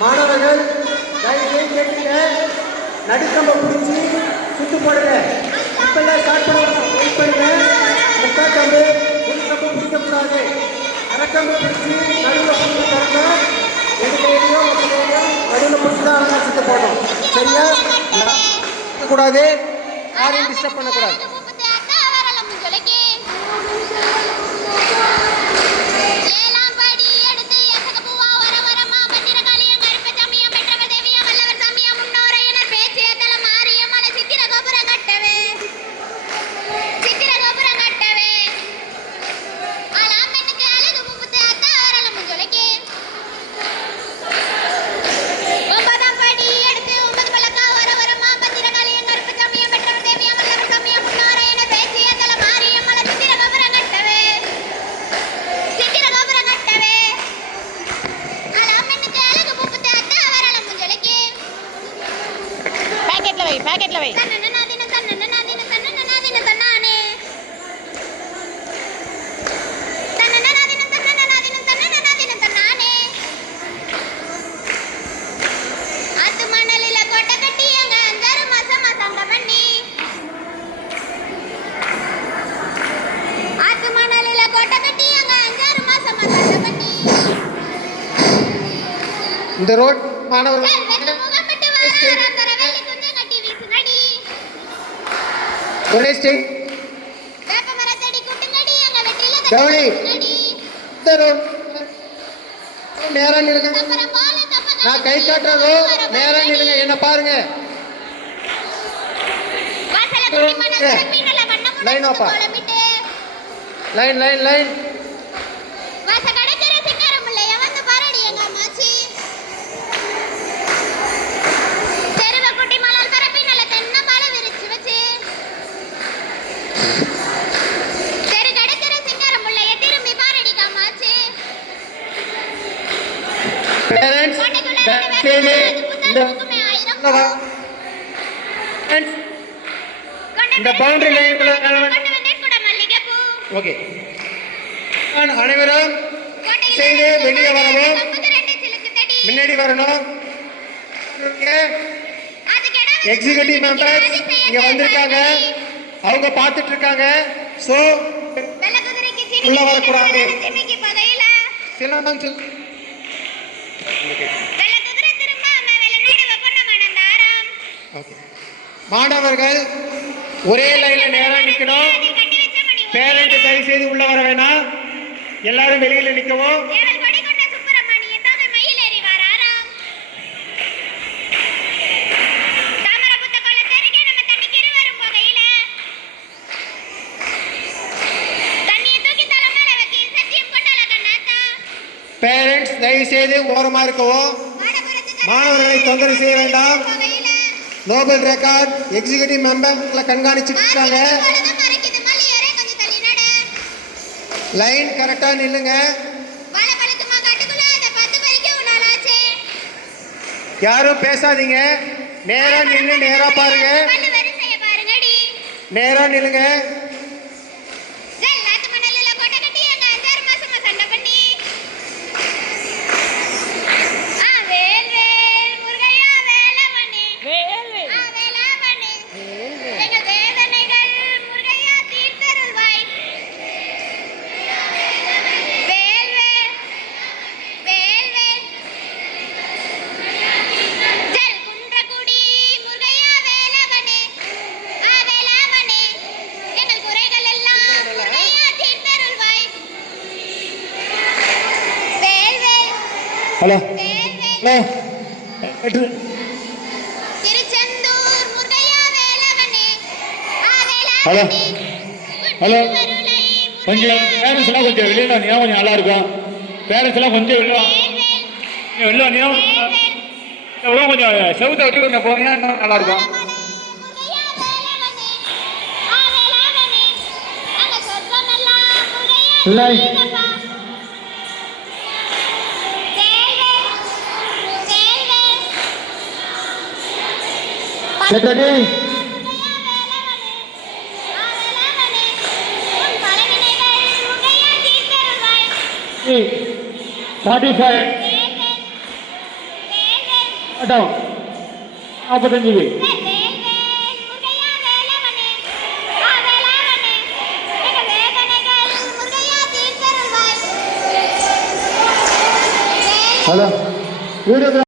மாணவர்கள் தயவுசெய்து கேட்டுங்க, நடுக்கம்ப பிடிச்சி சுத்து போடுங்க. இப்பெல்லாம் ஸ்டார்ட் பண்ணுவோம். வெயிட் பண்ணுங்க. முக்கால் கம்பு முன்கம்பு பிடிக்கக்கூடாது. அரைக்கம்பு பிடிச்சி நடுவில் பிடிச்சி தரணும். எது கையிலையோ ஒரு கையிலையோ நடுவில் பிடிச்சி தான் அழகாக சுத்த போடணும். சரியா? கூடாது, யாரையும் டிஸ்டர்ப் பண்ணக்கூடாது. पैकेट लवे இந்த ரோட் மாணவர்கள் நேரா நில்லுங்க. நான் கை காட்டுறதோ நேரா நில்லுங்க. என்ன பாருங்க. லைன் வாப்பா. Line line line. இந்த பவுண்டரி லைன் ஓகே. அனைவரும் செய்து வெளியே வரவும், முன்னாடி வரணும். எக்ஸிகியூட்டிவ் மெம்பர்ஸ் இங்க வந்திருக்காங்க, அவங்க பார்த்துட்டு இருக்காங்க. சோ உள்ள வரக்கூடாது. சிலம்பம் மாணவர்கள் ஒரே லைன்ல நேரா நிக்கணும். பேரண்ட் தயவு செய்து உள்ள வர வேணாம். எல்லாரும் வெளியில நிக்கவும். பேரண்ட்ஸ் தயவு செய்து ஓரமா இருக்கவும். மாணவர்களை தொந்தரவு செய்ய வேண்டாம். நோபல் ரெக்கார்ட் எக்ஸிகியூட்டிவ் மெம்பர்ல கண்காணிச்சுட்டு இருக்காங்க. லைன் கரெக்டா நில்லுங்க. யாரும் பேசாதீங்க. நேரா நின்று நேரா பாருங்க. நேரா நில்லுங்க. ஹலோ ஹலோ ஹலோ கொஞ்சம் பேரண்ட்ஸ் எல்லாம் கொஞ்சம் வெளியே வந்தீங்கன்னா கொஞ்சம் நல்லா இருக்கும். பேரண்ட்ஸ் எல்லாம் கொஞ்சம் வெளில வந்தீங்கன்னா எவ்வளோ கொஞ்சம் செவுத்தை விட்டு கொஞ்சம் போனீங்கன்னா நல்லா இருக்கும். இல்லை செக்ரட்டரி அட்டம் 45 ஹலோ வீடியோ